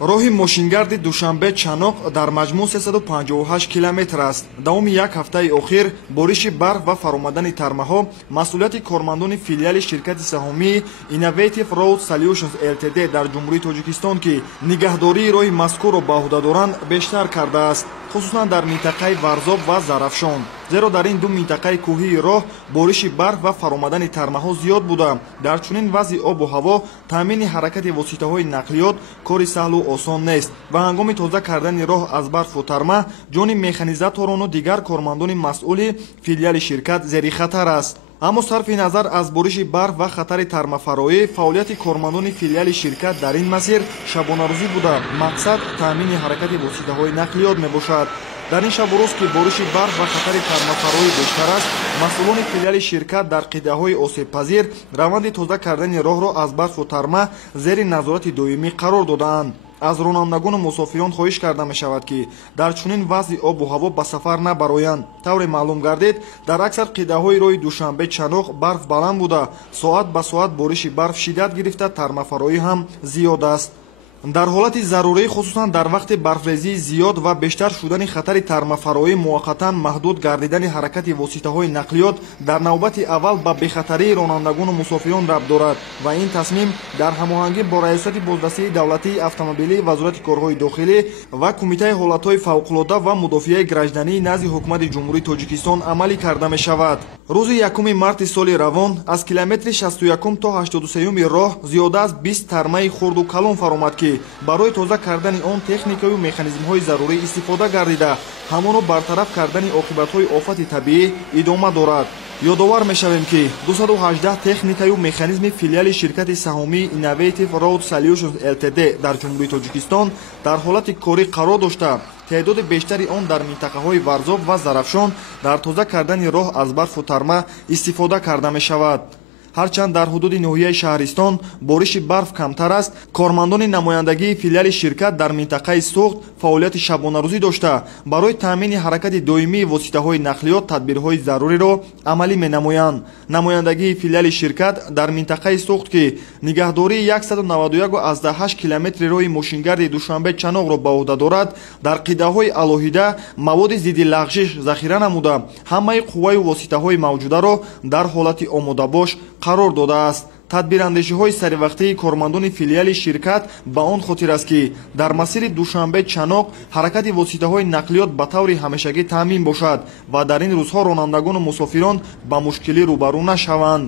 роҳи мошингарди Душанбе-Чаноқ дар маҷмӯъ 358 километр аст. давоми як ҳафтаи охир бориши барф ва фаромадани тармаҳо масъулияти кормандони филиали ширкати саҳомии Innovative Road Solutions Ltd дар ҷумҳурии Тоҷикистон ки нигаҳдории роҳи мазкурро ба уҳда доранд бештар кардааст, хусусан дар минтақаи Варзоб ва Зарафшон. зеро дар ин ду минтақаи кӯҳии роҳ бориши барф ва фаромадани тармаҳо зиёд буда, дар чунин вазъи обу ҳаво таъмини ҳаракати воситаҳои нақлиёт кори саҳлу осон нест ва ҳангоми тоза кардани роҳ аз барфу тарма ҷони механизаторону дигар кормандони масъули филиали ширкат зери хатар аст. аммо сарфи назар аз бориши барф ва хатари тармафароӣ фаъолияти кормандони филиали ширкат дар ин масир шабонарӯзӣ буда, мақсад таъмини ҳаракати воситаҳои нақлиёт мебошад. дар ин шабу рӯз ки бориши барф ва хатари тармафароӣ бештар аст, масъулони филиали ширкат дар қидаҳои осебпазир раванди тоза кардани роҳро аз барфу тарма зери назорати доимӣ қарор додаанд. аз ронандагону мусофирон хоҳиш карда мешавад ки дар чунин вазъи обу ҳаво ба сафар набароянд. тавре маълум гардид, дар аксар қидаҳои роҳи Душанбе-Чаноқ барф баланд буда, соат ба соат бориши барф шиддат гирифта тармафароӣ ҳам зиёд аст. дар ҳолати зарурӣ, хусусан дар вақти барфрезии зиёд ва бештар шудани хатари тармафароӣ, муваққатан маҳдуд гардидани ҳаракати воситаҳои нақлиёт дар навбати аввал ба бехатарии ронандагону мусофирон рабт дорад ва ин тасмим дар ҳамоҳангӣ бо раисати боздастии давлатии автомобилии Вазорати корҳои дохилӣ ва Кумитаи ҳолатҳои фавқулода ва мудофиаи граждании назди ҳукумати ҷумҳурии Тоҷикистон амалӣ карда мешавад. рӯзи 1 марти соли равон аз километри 61 то 83 роҳ зиёда аз 20 тармаи хурду калон фаромад ки барои тоза кардани он техникаву механизмҳои зарурӣ истифода гардида, ҳамонро бартараф кардани оқибатҳои офати табиӣ идома дорад. ёдовар мешавем ки 218 техникаю механизми филиали ширкати саҳомии Innovative Road Solutions Ltd дар ҷумҳурии Тоҷикистон дар ҳолати корӣ қарор дошта, теъдоди бештари он дар минтақаҳои Варзоб ва Зарафшон дар тоза кардани роҳ аз барфу тарма истифода карда мешавад. ҳарчанд дар ҳудуди ноҳияи шаҳристон бориши барф камтар аст, кормандони намояндагии филиали ширкат дар минтақаи Суғд фаъолияти шабонарӯзӣ дошта, барои таъмини ҳаракати доимии воситаҳои нақлиёт тадбирҳои заруриро амалӣ менамоянд. намояндагии филиали ширкат дар минтақаи Суғд ки нигаҳдории 191,8 километри роҳи мошингарди Душанбе-Чаноқро ба уҳда дорад, дар қидаҳои алоҳида маводи зидди лағжиш захира намуда, ҳамаи қувваю воситаҳои мавҷударо дар ҳолати омодабош қарор додааст. тадбирандешиҳои саривақтии кормандони филиали ширкат ба он хотир аст ки дар масири Душанбе-Чаноқ ҳаракати воситаҳои нақлиёт ба таври ҳамешагӣ таъмин бошад ва дар ин рӯзҳо ронандагону мусофирон ба мушкилӣ рӯбарӯ нашаванд.